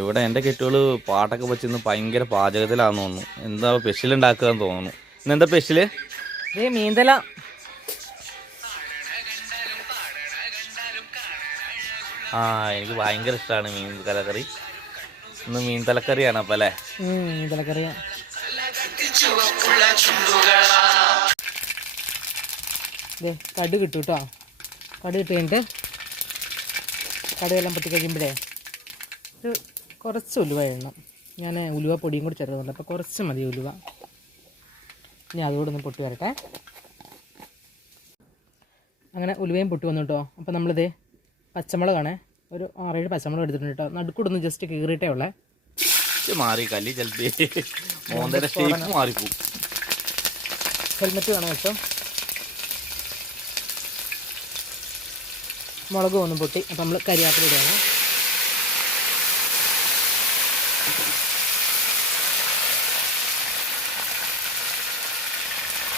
ഇവിടെ എൻ്റെ കെട്ടുകള് പാട്ടൊക്കെ വെച്ചിന്ന് ഭയങ്കര പാചകത്തിലാന്ന് തോന്നുന്നു. എന്താ സ്പെഷ്യൽ ഉണ്ടാക്കുകയെന്ന് തോന്നുന്നു. ഇന്നെന്താ സ്പെഷ്യല്? മീന്തല. എനിക്ക് ഭയങ്കര ഇഷ്ടമാണ് മീൻ തലക്കറി. ഇന്ന് മീൻ തലക്കറിയാണ് അപ്പം അല്ലേ? മീൻ തലക്കറിയാ. കടു കിട്ടും കേട്ടോ. കടു കിട്ടി കഴിഞ്ഞിട്ട് കടുവെല്ലാം പൊട്ടി കഴിയുമ്പോഴേ ഒരു കുറച്ച് ഉലുവ ഇടണം. ഞാൻ ഉലുവ പൊടിയും കൂടി ചേർക്കുന്നുണ്ട്, അപ്പോൾ കുറച്ച് മതി ഉലുവ. ഇനി അതുകൂടെ ഒന്ന് പൊട്ടി വരട്ടെ. അങ്ങനെ ഉലുവയും പൊട്ടി വന്നു കേട്ടോ. അപ്പോൾ നമ്മളിത് പച്ചമുളകാണ്, ഒരു 6-7 പച്ചമുളക് എടുത്തിട്ടുണ്ട് കേട്ടോ. നടുക്കൂടൊന്ന് ജസ്റ്റ് കീറിയിട്ടേ ഉള്ളേ. ഹെൽമെറ്റ് വേണം കേട്ടോ. മുളകും ഒന്നും പൊട്ടി. അപ്പം നമ്മൾ കരിയാപ്പില ഇടുകയാണ്.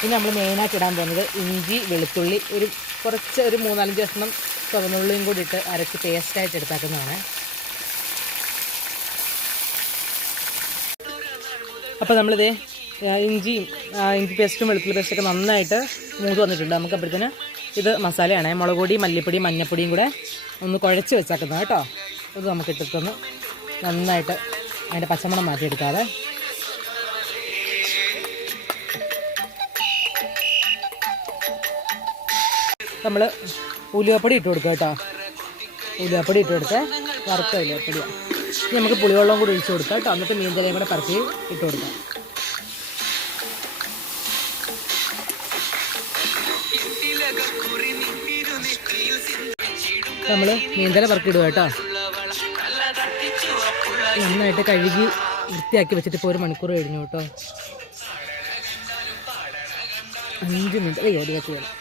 പിന്നെ നമ്മൾ മെയിനായിട്ട് ഇടാൻ പോകുന്നത് ഇഞ്ചി വെളുത്തുള്ളി, ഒരു 3-4 കഷ്ണം ചുവന്നുള്ളിയും കൂടി ഇട്ട് അരച്ച് പേസ്റ്റായിട്ട് എടുത്താക്കുന്നതാണ്. അപ്പോൾ നമ്മളിത് ഇഞ്ചി പേസ്റ്റും വെളുത്തുള്ളി പേസ്റ്റൊക്കെ നന്നായിട്ട് മൂത്ത് വന്നിട്ടുണ്ട്. നമുക്ക് അപ്പോഴത്തേന് ഇത് മസാലയാണ്. മുളക് പൊടി, മല്ലിപ്പൊടി, മഞ്ഞൾപ്പൊടിയും കൂടെ ഒന്ന് കുഴച്ച് വെച്ചേക്കുന്നത് കേട്ടോ. ഇത് നമുക്ക് ഇട്ടിട്ടൊന്ന് നന്നായിട്ട് അതിൻ്റെ പച്ചമണം മാറ്റിയെടുക്കാതെ നമ്മൾ ഉലുവപ്പൊടി ഇട്ട് കൊടുക്കുക കേട്ടോ. ഉലുവപ്പൊടി ഇട്ട് കൊടുത്ത് വറുത്ത ഉലുവപ്പൊടിയാണ്. ഇനി നമുക്ക് പുളിവെള്ളം കൂടി ഒഴിച്ച് കൊടുക്കാം കേട്ടോ. എന്നിട്ട് മീൻതലയും കൂടെ പരത്തി ഇട്ട് കൊടുക്കാം. നമ്മൾ മീൻതല പറക്കിടുക കേട്ടോ. നന്നായിട്ട് കഴുകി വൃത്തിയാക്കി വെച്ചിട്ട് ഇപ്പോൾ 1 മണിക്കൂർ കഴിഞ്ഞു കേട്ടോ. 5 മിനിറ്റ് ഓടി വെച്ച് വേണം.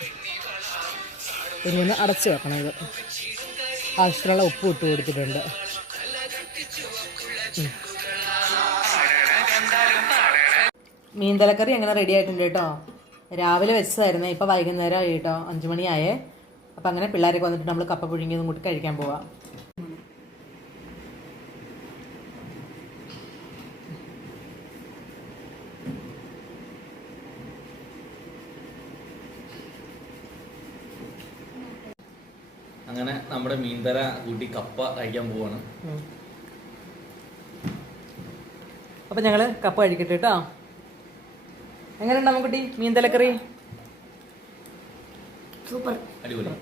ഇനി ഒന്ന് അടച്ച് വെക്കണം. ഇത് ആവശ്യത്തിനുള്ള ഉപ്പ് ഇട്ട് കൊടുത്തിട്ടുണ്ട്. മീൻതലക്കറി അങ്ങനെ റെഡി ആയിട്ടുണ്ട് കേട്ടോ. രാവിലെ വെച്ചതായിരുന്നേ, ഇപ്പോൾ വൈകുന്നേരം ആയി കേട്ടോ. 5 മണിയായേ. അപ്പം അങ്ങനെ പിള്ളേരൊക്കെ വന്നിട്ട് നമ്മൾ കപ്പ പുഴുങ്ങിയതും കൂടി കഴിക്കാൻ പോവാം. അങ്ങനെ നമ്മുടെ മീൻതല കൂട്ടി കപ്പ കഴിക്കാൻ പോവാണ്. അപ്പം ഞങ്ങൾ കപ്പ കഴിക്കട്ടെ കേട്ടോ. എങ്ങനെയുണ്ട് അമ്മക്കുട്ടി മീൻതലക്കറി? സൂപ്പർ, അടിപൊളി.